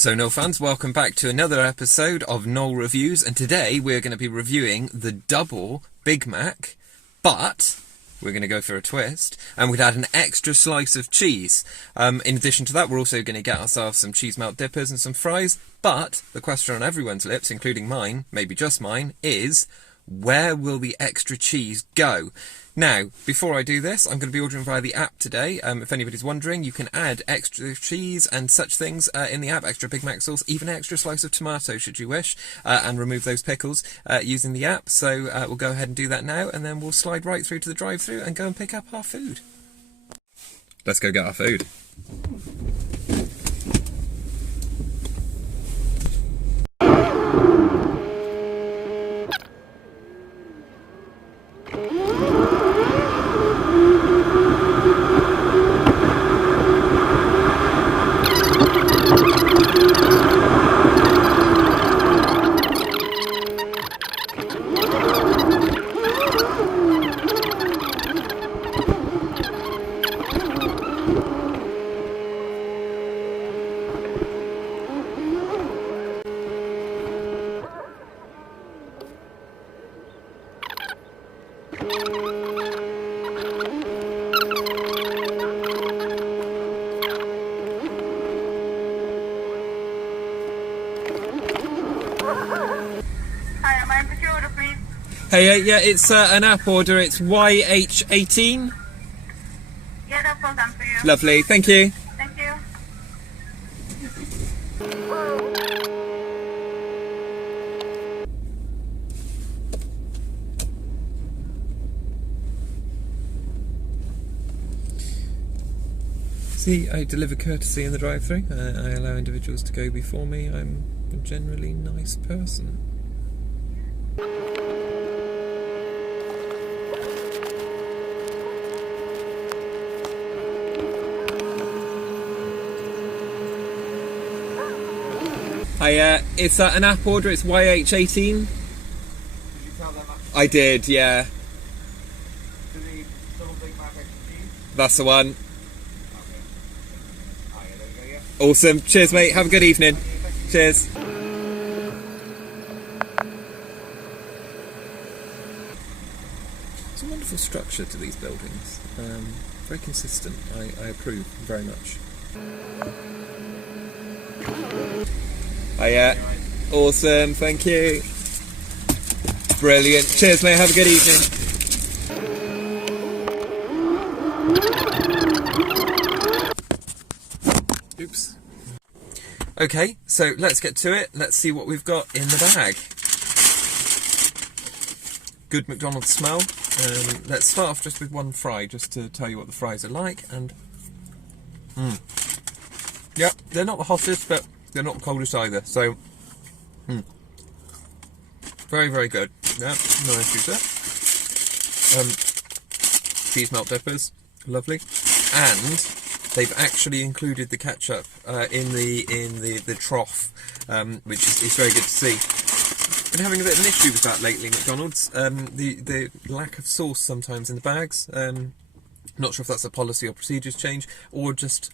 So Noel fans, welcome back to another episode of Noel Reviews, and today we're going to be reviewing the double Big Mac, but we're going to go for a twist, and we'd add an extra slice of cheese. In addition to that, we're also going to get ourselves some cheese melt dippers and some fries, but the question on everyone's lips, including mine, maybe just mine, is where will the extra cheese go? Now, before I do this, I'm going to be ordering via the app today. If anybody's wondering, you can add extra cheese and such things in the app, extra Big Mac sauce, even an extra slice of tomato should you wish, and remove those pickles using the app. So we'll go ahead and do that now, and then we'll slide right through to the drive-thru and go and pick up our food. Let's go get our food. Hey, yeah, it's an app order. It's YH18. Yeah, that's all done for you. Lovely, thank you. Thank you. See, I deliver courtesy in the drive-thru. I allow individuals to go before me. I'm a generally nice person. Hi, it's an app order, it's YH18. Did you tell them that? I did, yeah. To the double Big Mac extra cheese? That's the one. Okay. Oh, yeah, there you go, yeah. Awesome. Cheers, mate. Have a good evening. Cheers. It's a wonderful structure to these buildings. Very consistent. I approve very much. Hiya. Awesome, thank you. Brilliant. Cheers, mate. Have a good evening. Oops. Okay, so let's get to it. Let's see what we've got in the bag. Good McDonald's smell. Let's start off just with one fry, just to tell you what the fries are like. And yeah, they're not the hottest, but they're not the coldest either, so very, very good. Yeah, no issues there. Cheese melt dippers, lovely. And they've actually included the ketchup in the trough, which is very good to see. Been having a bit of an issue with that lately, McDonald's. The lack of sauce sometimes in the bags. Not sure if that's a policy or procedures change, or just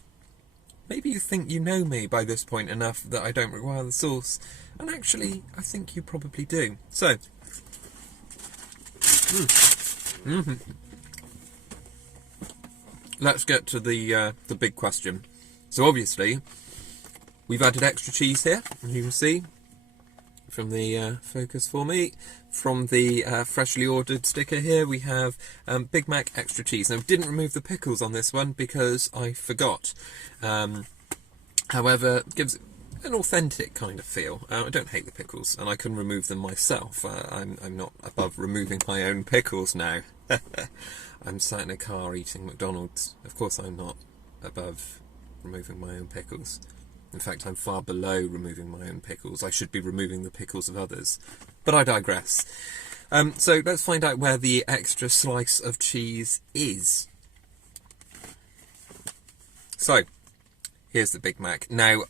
maybe you think you know me by this point enough that I don't require the sauce. And actually, I think you probably do. So, let's get to the big question. So obviously, we've added extra cheese here, as you can see from the focus for me. From the freshly ordered sticker here, we have Big Mac extra cheese. Now, I didn't remove the pickles on this one because I forgot. However, it gives an authentic kind of feel. I don't hate the pickles, and I can remove them myself. I'm not above removing my own pickles now. I'm sat in a car eating McDonald's. Of course I'm not above removing my own pickles. In fact, I'm far below removing my own pickles. I should be removing the pickles of others. But I digress. So let's find out where the extra slice of cheese is. So, here's the Big Mac. Now,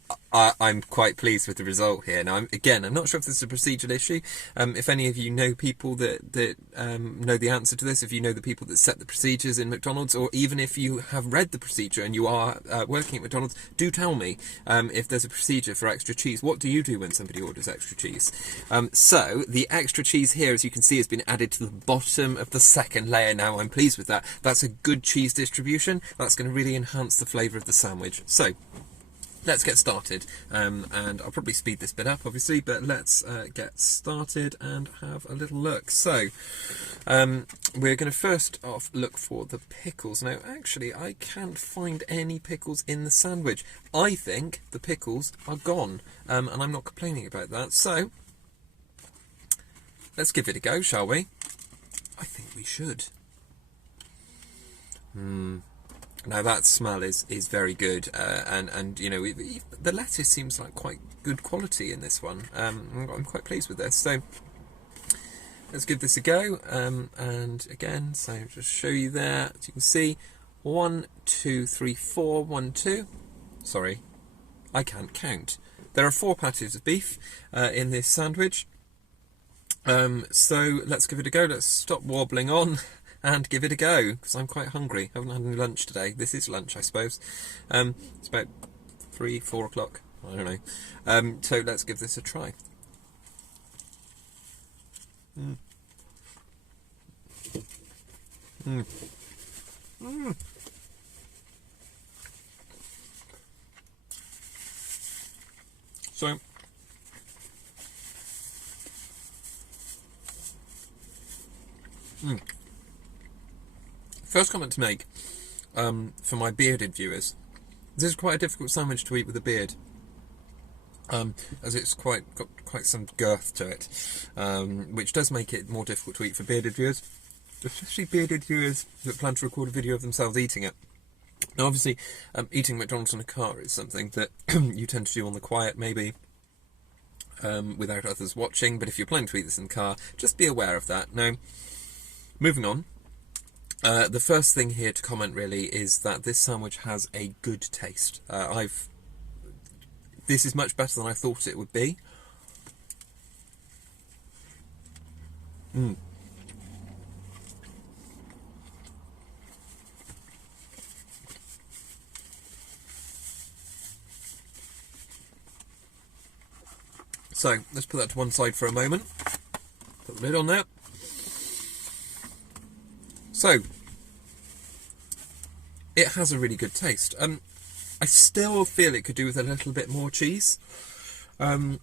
I'm quite pleased with the result here. Now, I'm not sure if this is a procedural issue. If any of you know people that know the answer to this, if you know the people that set the procedures in McDonald's, or even if you have read the procedure and you are working at McDonald's, do tell me if there's a procedure for extra cheese. What do you do when somebody orders extra cheese? So the extra cheese here, as you can see, has been added to the bottom of the second layer. Now, I'm pleased with that. That's a good cheese distribution. That's going to really enhance the flavour of the sandwich. So let's get started, and I'll probably speed this bit up, obviously, but let's get started and have a little look. So, we're going to first off look for the pickles. Now, actually, I can't find any pickles in the sandwich. I think the pickles are gone, and I'm not complaining about that. So, let's give it a go, shall we? I think we should. Now that smell is very good, and you know, the lettuce seems like quite good quality in this one. I'm quite pleased with this. So let's give this a go. And again, so just show you there, as you can see, 1, 2, 3, 4, 1, 2. Sorry, I can't count. There are 4 patties of beef in this sandwich. So let's give it a go. Let's stop wobbling on and give it a go, because I'm quite hungry. I haven't had any lunch today. This is lunch, I suppose. It's about 3, 4 o'clock. I don't know. So let's give this a try. So, first comment to make for my bearded viewers. This is quite a difficult sandwich to eat with a beard, as it's got quite some girth to it, which does make it more difficult to eat for bearded viewers, especially bearded viewers that plan to record a video of themselves eating it. Now, obviously, eating McDonald's in a car is something that you tend to do on the quiet, maybe, without others watching, but if you're planning to eat this in the car, just be aware of that. Now, moving on. The first thing here to comment really is that this sandwich has a good taste. This is much better than I thought it would be. So let's put that to one side for a moment. Put the lid on there. So, it has a really good taste. I still feel it could do with a little bit more cheese. However,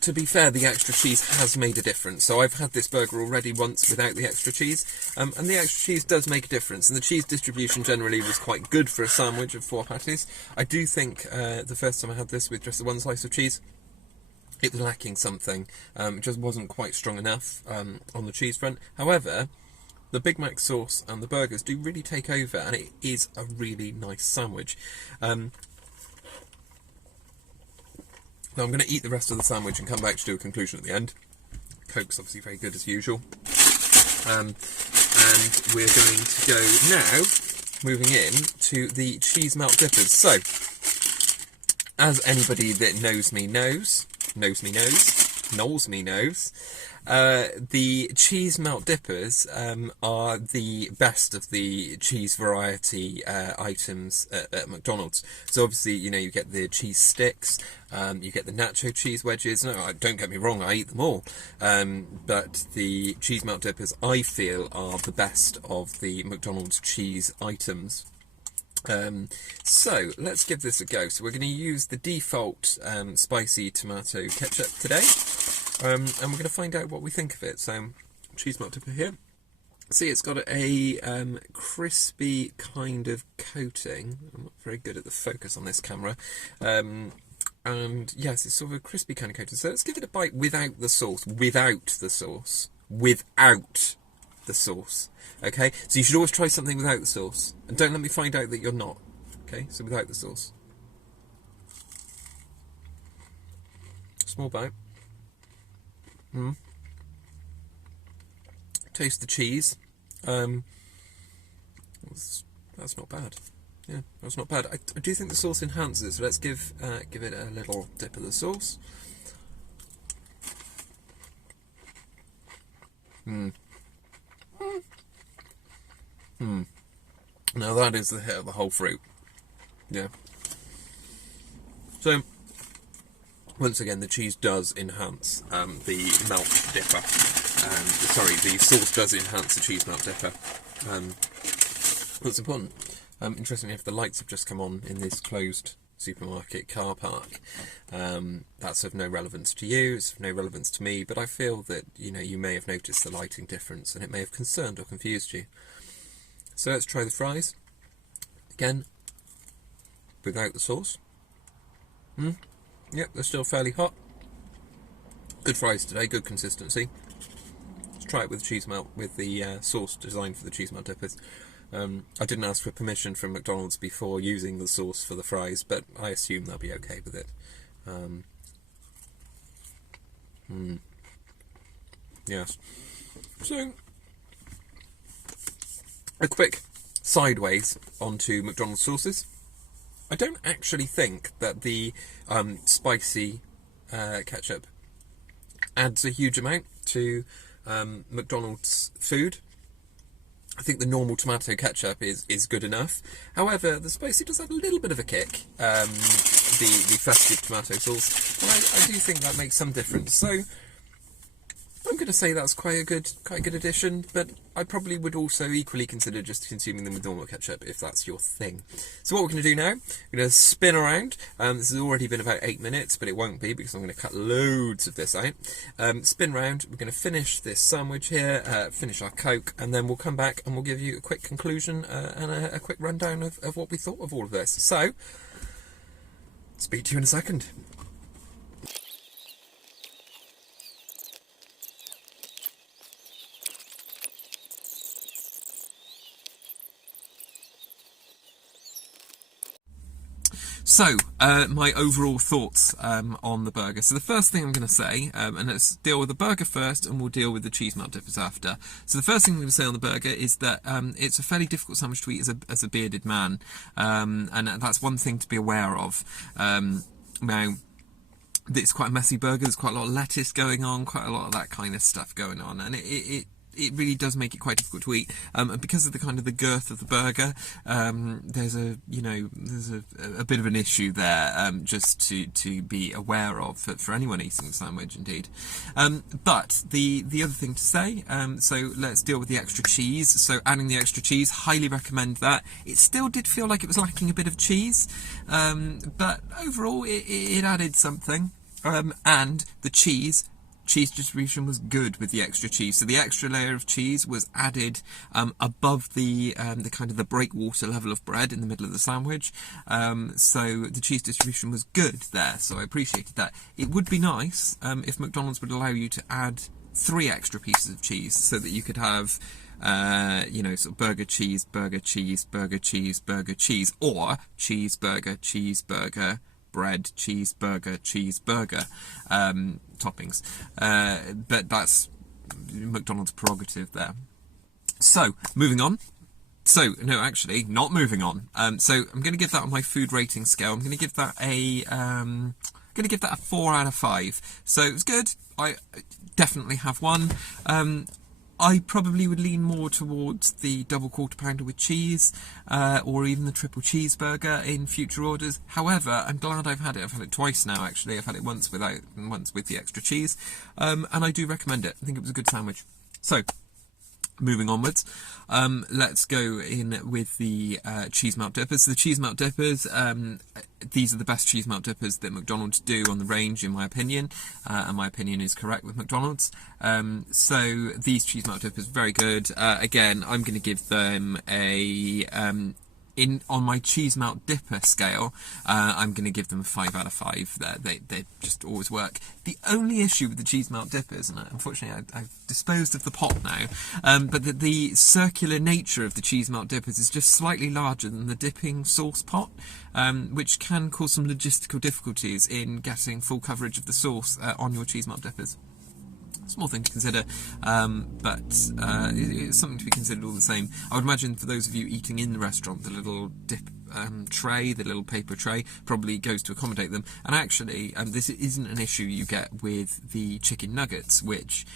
to be fair, the extra cheese has made a difference. So I've had this burger already once without the extra cheese, and the extra cheese does make a difference. And the cheese distribution generally was quite good for a sandwich of 4 patties. I do think the first time I had this with just the 1 slice of cheese, it was lacking something. It just wasn't quite strong enough on the cheese front. However, the Big Mac sauce and the burgers do really take over, and it is a really nice sandwich. Now I'm going to eat the rest of the sandwich and come back to do a conclusion at the end. Coke's obviously very good as usual. And we're going to go now, moving in to the cheese melt dippers. So, as anybody that knows me knows, the cheese melt dippers are the best of the cheese variety items at McDonald's. So obviously, you know, you get the cheese sticks, you get the nacho cheese wedges. No, don't get me wrong, I eat them all. But the cheese melt dippers, I feel, are the best of the McDonald's cheese items. So let's give this a go. So we're going to use the default spicy tomato ketchup today, and we're going to find out what we think of it. So cheese melt dipper here. See, it's got a crispy kind of coating. I'm not very good at the focus on this camera. And yes, it's sort of a crispy kind of coating. So let's give it a bite without the sauce. Without the sauce. Okay, so you should always try something without the sauce, and don't let me find out that you're not. Okay, so without the sauce. Small bite. Taste the cheese. That's not bad. Yeah, that's not bad. I do think the sauce enhances it, so let's give it a little dip of the sauce. Now that is the hit of the whole fruit. Yeah. So, once again, the cheese does enhance the melt dipper. The sauce does enhance the cheese melt dipper. That's important. Interestingly, if the lights have just come on in this closed supermarket car park, that's of no relevance to you, it's of no relevance to me, but I feel that, you may have noticed the lighting difference and it may have concerned or confused you. So let's try the fries. Again, without the sauce. Yep, they're still fairly hot. Good fries today, good consistency. Let's try it with cheese melt, with the sauce designed for the cheese melt dippers. I didn't ask for permission from McDonald's before using the sauce for the fries, but I assume they'll be okay with it. Yes. So, a quick sideways onto McDonald's sauces. I don't actually think that the spicy ketchup adds a huge amount to McDonald's food. I think the normal tomato ketchup is good enough. However, the spicy does add a little bit of a kick. The festive tomato sauce, and I do think that makes some difference. So I'm going to say that's quite a good addition, but I probably would also equally consider just consuming them with normal ketchup if that's your thing. So what we're going to do now, we're going to spin around. This has already been about 8 minutes, but it won't be because I'm going to cut loads of this out. Spin round, we're going to finish this sandwich here, finish our Coke, and then we'll come back and we'll give you a quick conclusion and a quick rundown of what we thought of all of this. So, speak to you in a second. So, my overall thoughts on the burger. So the first thing I'm going to say, and let's deal with the burger first, and we'll deal with the cheese melt dippers after. So the first thing I'm going to say on the burger is that it's a fairly difficult sandwich to eat as a bearded man, and that's one thing to be aware of. Now, it's quite a messy burger. There's quite a lot of lettuce going on, quite a lot of that kind of stuff going on, and it really does make it quite difficult to eat, and because of the girth of the burger, there's a bit of an issue there, just to be aware of for anyone eating the sandwich, indeed. But the other thing to say, so let's deal with the extra cheese. So adding the extra cheese, highly recommend that. It still did feel like it was lacking a bit of cheese, but overall it added something, and the cheese distribution was good with the extra cheese. So the extra layer of cheese was added above the kind of the breakwater level of bread in the middle of the sandwich. So the cheese distribution was good there. So I appreciated that. It would be nice if McDonald's would allow you to add 3 extra pieces of cheese so that you could have sort of burger, cheese, burger, cheese, burger, cheese, burger, cheese, or cheeseburger, cheeseburger, bread, cheeseburger, cheeseburger toppings, but that's McDonald's prerogative there. So moving on. So no, actually not moving on. So I'm going to give that on my food rating scale. I'm going to give that a 4 out of 5. So it was good. I definitely have one. I probably would lean more towards the double quarter pounder with cheese, or even the triple cheeseburger in future orders. However, I'm glad I've had it. I've had it twice now, actually. I've had it once without and once with the extra cheese, and I do recommend it. I think it was a good sandwich. So, moving onwards, let's go in with the cheese melt dippers. So the cheese melt dippers, these are the best cheese melt dippers that McDonald's do on the range, in my opinion, and my opinion is correct with McDonald's. So these cheese melt dippers, very good. Again, I'm going to give them a on my cheese melt dipper scale, I'm going to give them a 5 out of 5. They just always work. The only issue with the cheese melt dippers, and unfortunately I've disposed of the pot now, but the circular nature of the cheese melt dippers is just slightly larger than the dipping sauce pot, which can cause some logistical difficulties in getting full coverage of the sauce on your cheese melt dippers. Small thing to consider, but it's something to be considered all the same. I would imagine for those of you eating in the restaurant, the little dip tray, the little paper tray, probably goes to accommodate them. And actually, this isn't an issue you get with the chicken nuggets, which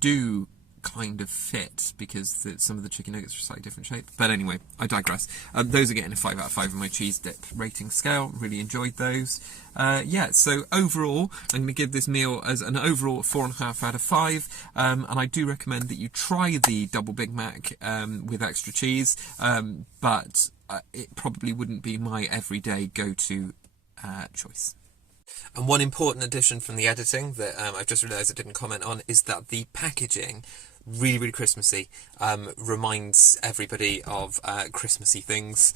do kind of fit, because some of the chicken nuggets are slightly different shape. But anyway, I digress. Those are getting a 5 out of 5 on my cheese dip rating scale. Really enjoyed those. Yeah, so overall, I'm going to give this meal as an overall 4.5 out of 5. And I do recommend that you try the double Big Mac with extra cheese, but it probably wouldn't be my everyday go-to choice. And one important addition from the editing that I've just realised I didn't comment on is that the packaging, really, really Christmassy, reminds everybody of Christmassy things,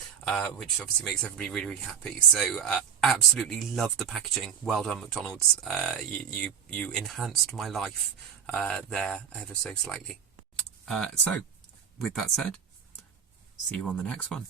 which obviously makes everybody really, really happy. So absolutely love the packaging. Well done, McDonald's. You enhanced my life there ever so slightly. So, with that said, see you on the next one.